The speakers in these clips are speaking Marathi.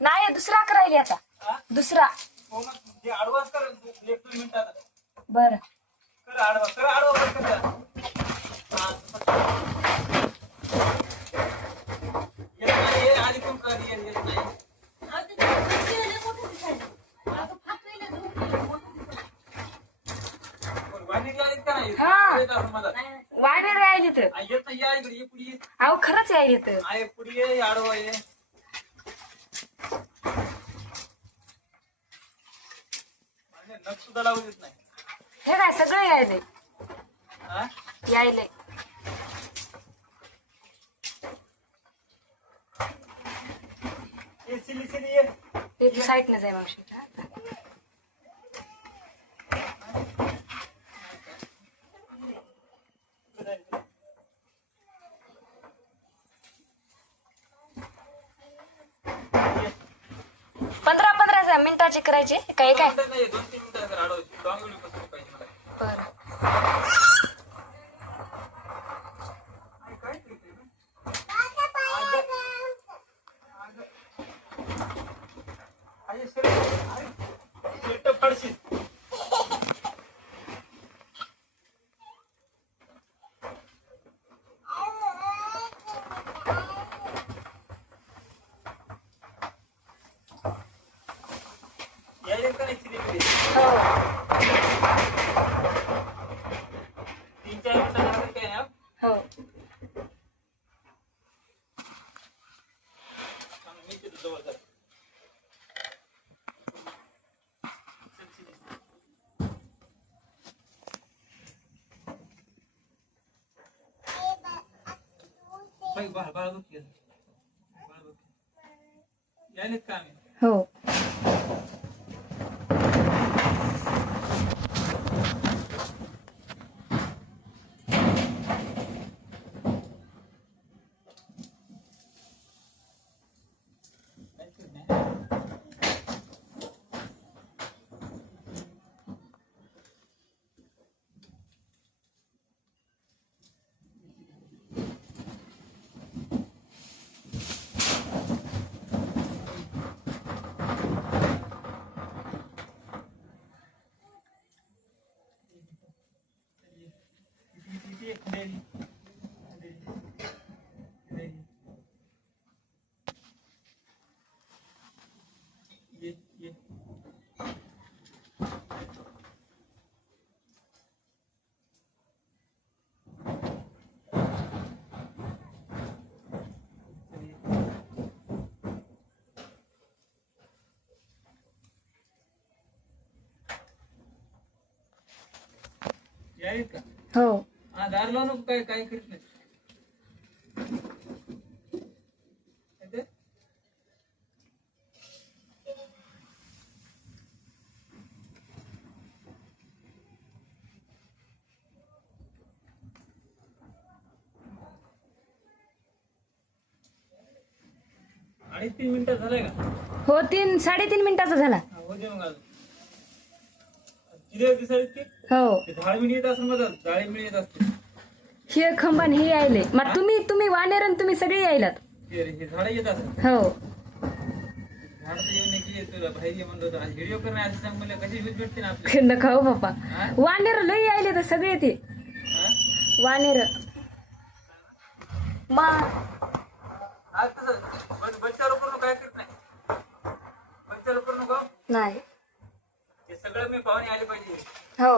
नाही दुसरा करायला आता दुसरा बर वाढे राहिले तर अहो खरंच यायले तर हे काय सगळं यायले यायले ते साईड न जाय मावशी 15-15 मिनिटाचे करायचे काय काय हो हो दार लावून काय काही करीत नाही 3 मिनिटं झाले का हो 3-3.5 मिनिटाचा झाला हो दे मग किती दिसायला की हो झाड मिळत येत असं माझं जाळी मिळत असते हे खंबन हे यायले मग तुम्ही वानेरन तुम्ही सगळे यायलात हे झाड येत असं हो झाड तर येऊन की तुला बाहेर ये म्हणलं होतं व्हिडिओ करणं असं सांग मला कशी यूज भेटते ना आपल्याला नका हो बाप्पा वानेर लई यायले तर सगळे ते वानेर मा आज तसं बच्चाला करून काय करत नाही बच्चाला करून नको नाही हे सगळं मी पाहुणे आले पाहिजे हो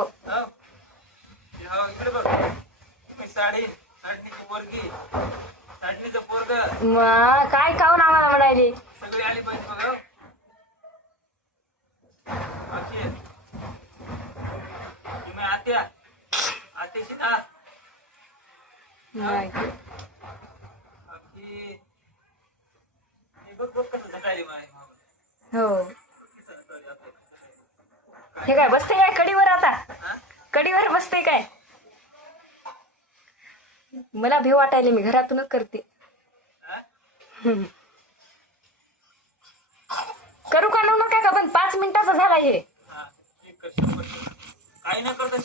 इकडे बघ मी साडीची पोरगी साडीचं पोरग काय खाऊन आम्हाला म्हणायले सगळे आले पाहिजे बघ तुम्ही आत्याशी ना नाही बघ कसं सकाळी हो हे काय बसते काय कडीवर आता कडीवर बसते काय मला भेव वाटायले मी घरातूनच करते करू का नका का पण 5 मिनिटाचा झाला हे काही न करता